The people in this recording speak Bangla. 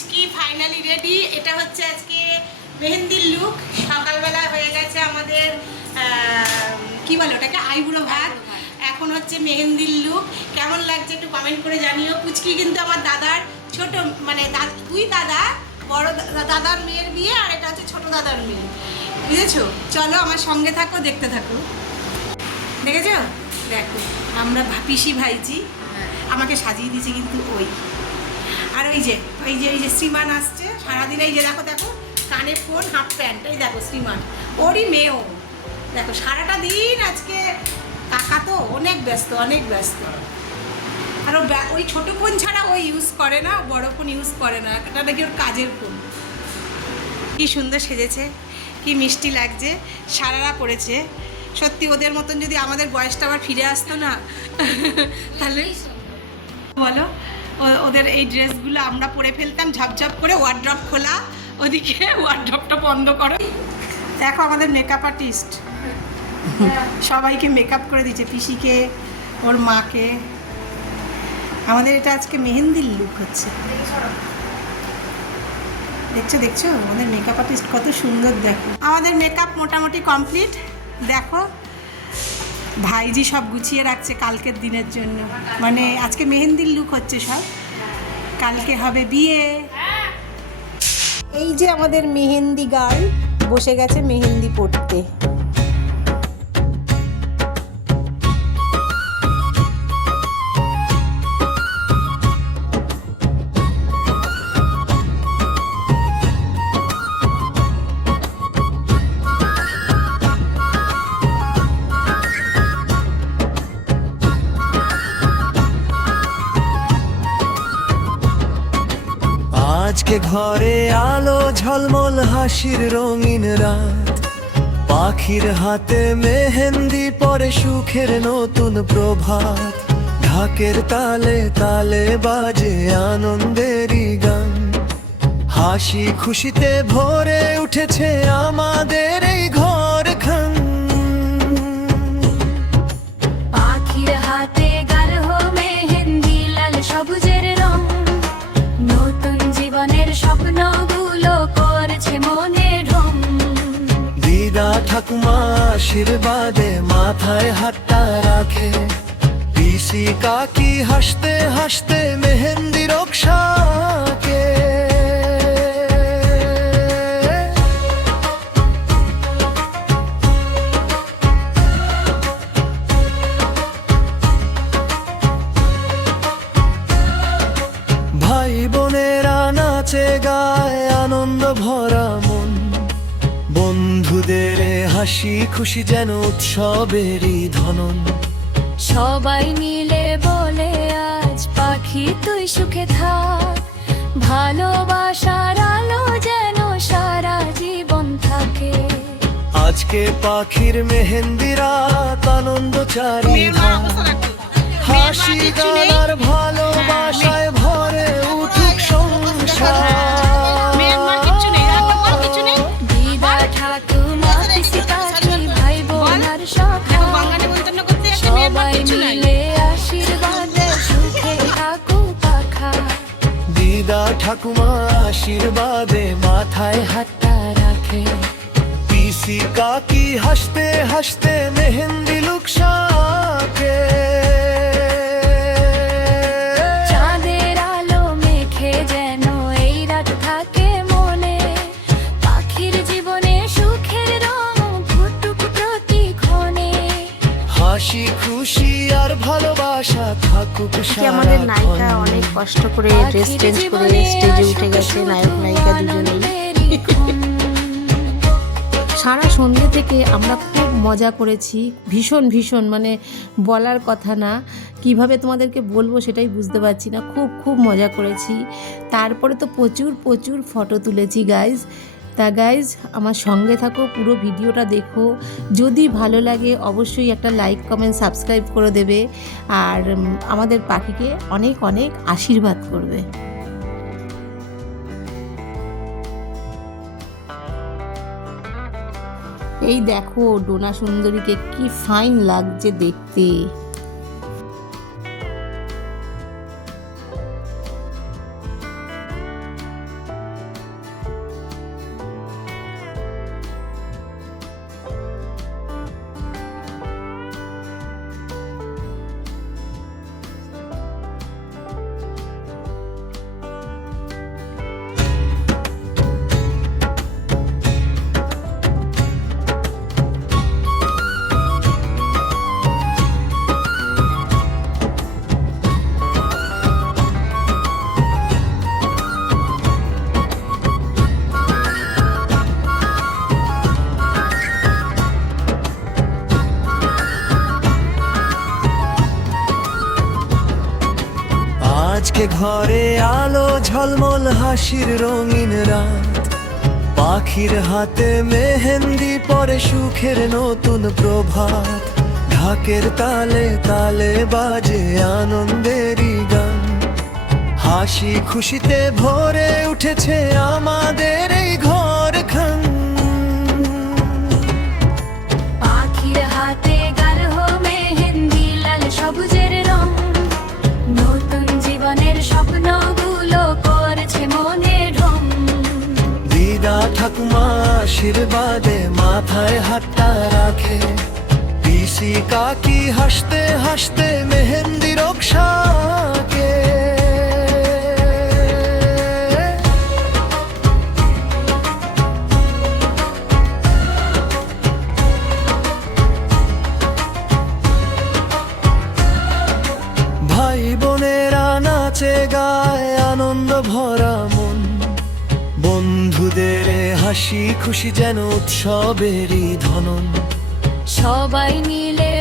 পুচকি ফাইনালি রেডি। এটা হচ্ছে আজকে মেহেন্দির লুক। সকালবেলা হয়ে গেছে আমাদের কি বলে ওটাকে, আইবুড়ো ভাত। এখন হচ্ছে মেহেন্দির লুক। কেমন লাগছে একটু কমেন্ট করে জানিও। পুচকি কিন্তু আমার দাদার ছোট, মানে দুই দাদা, বড় দাদার মেয়ের বিয়ে, আর এটা হচ্ছে ছোট দাদার মেয়ে, বুঝেছো? চলো আমার সঙ্গে থাকো, দেখতে থাকো। দেখেছো? দেখো আমরা পিসি ভাইজি আমাকে সাজিয়ে দিয়েছে কিন্তু ওই, আর ওই যে শ্রীমান আসছে সারাদিন। এই যে দেখো দেখো, কানে ফোন, হাফ প্যান্ট, এই দেখো শ্রীমান, ওরই মেয়েও। দেখো সারাটা দিন আজকে কাকা তো অনেক ব্যস্ত, অনেক ব্যস্ত। আর ওই ছোটো ফোন ছাড়া ওই ইউজ করে না, বড় ফোন ইউজ করে না, এটা নাকি ওর কাজের ফোন। কি সুন্দর সেজেছে, কি মিষ্টি লাগছে, সারারা পড়েছে। সত্যি ওদের মতন যদি আমাদের বয়সটা আবার ফিরে আসতো না তাহলে বলো, ওদের এই ড্রেসগুলো আমরা পরে ফেলতাম ঝপঝপ করে। ওয়ার্ড্রপ খোলা, ওদিকে ওয়ার্ড্রপটা বন্ধ করো। দেখো আমাদের মেকআপ আর্টিস্ট সবাইকে মেকআপ করে দিচ্ছে, পিসিকে, ওর মাকে। আমাদের এটা আজকে মেহেন্দির লুক হচ্ছে। দেখছো দেখছো আমাদের মেকআপ আর্টিস্ট কত সুন্দর। দেখো আমাদের মেকআপ মোটামুটি কমপ্লিট। দেখো ভাইজি সব গুছিয়ে রাখছে কালকের দিনের জন্য, মানে আজকে মেহেন্দির লুক হচ্ছে সব, কালকে হবে বিয়ে। এই যে আমাদের মেহেন্দি গার্ল বসে গেছে মেহেন্দি পড়তে। আজকে ঘরে আলো ঝলমল হাসির রঙিন রাত, পাখির হাতে মেহেন্দি পরে সুখের নতুন প্রভাত। ঢাকের তালে তালে বাজে আনন্দেরই গান, হাসি খুশিতে ভরে উঠেছে আমাদের এই ঘরখান। পাখির হাতে গাঢ় মেহেন্দি লাল সবুজের রং, নতুন জীবনের স্বপ্নগুলো করছে মনে রং। দিদা ঠাকুমা আশীর্বাদে মাথায় হাতটা রাখে, পিসি কাকি হাসতে হাসতে মেহেন্দি রক্ষাকে। ভাই বোনেরা নাচে গায় আনন্দ ভরা মন, বন্ধুদের হাসি খুশি যেন উৎসবেরই ধনন। সবাই মিলে বলে আজ পাখি তুই সুখে থাক, ভালোবাসার আলো যেন সারা জীবন থাকে। আজকে পাখির মেহেন্দি রাত, আনন্দ চারিধাম, হাসি গান আর ভালোবাসায় ভরে উঠুক সংসার। দিদা ঠাকুমা পিসি কাকি ভাই বোন আর সখা, সবাই মিলে আশীর্বাদে সুখে থাকুক পাখা। দিদা ঠাকুমা আশীর্বাদে মাথায় হাতটা রাখে, পিসি কাকি হাসতে হাসতে মেহেন্দি লুকসাকে। চাঁদের আলো মেখে যেন এই রাত থাকে মনে, পাখির জীবনে সুখের রং ফুটুক প্রতিক্ষণে। হাসি খুশি আর ভালোবাসা থাকুক আমাদের নায়িকা সারাক্ষণ। অনেক কষ্ট করে ড্রেস চেঞ্জ করে স্টেজে উঠে গেছে, নায়ক নায়িকা দুজনেই। সারা সন্ধ্যে থেকে আমরা খুব মজা করেছি, ভীষণ ভীষণ, মানে বলার কথা না, কিভাবে তোমাদেরকে বলবো সেটাই বুঝতে পারছি না। খুব খুব মজা করেছি। তারপরে তো প্রচুর প্রচুর ফটো তুলেছি গাইজ। তা গাইজ আমার সঙ্গে থাকো, পুরো ভিডিওটা দেখো। যদি ভালো লাগে অবশ্যই একটা লাইক কমেন্ট সাবস্ক্রাইব করে দেবে, আর আমাদের পাখিকে অনেক অনেক আশীর্বাদ করবে। এই দেখো ডোনা সুন্দরীকে কি ফাইন লাগছে দেখতে। আলো ঝলমল হাসির রঙিন রাত, পাখির হাতে মেহেন্দি পরে সুখের নতুন প্রভাত। ঢাকের তালে তালে বাজে আনন্দেরই গান, হাসি খুশিতে ভরে উঠেছে আমাদের এই ঘরখান। পাখির হাতে গাঢ় মেহেন্দি লাল সবুজের রং, নতুন জীবনের স্বপ্নগুলো করেছে মনে ঢং। দিদা ঠাকুমা আশীর্বাদে মাথায় হাতটা রাখে, পিসি কাকি হাসতে হাসতে মেহেন্দি রক্ষাকে। ভাই বোনেরা নাচে গায় আনন্দ ভরা মন, বন্ধুদের হাসি খুশি যেন উৎসবেরই ধনন। সবাই মিলে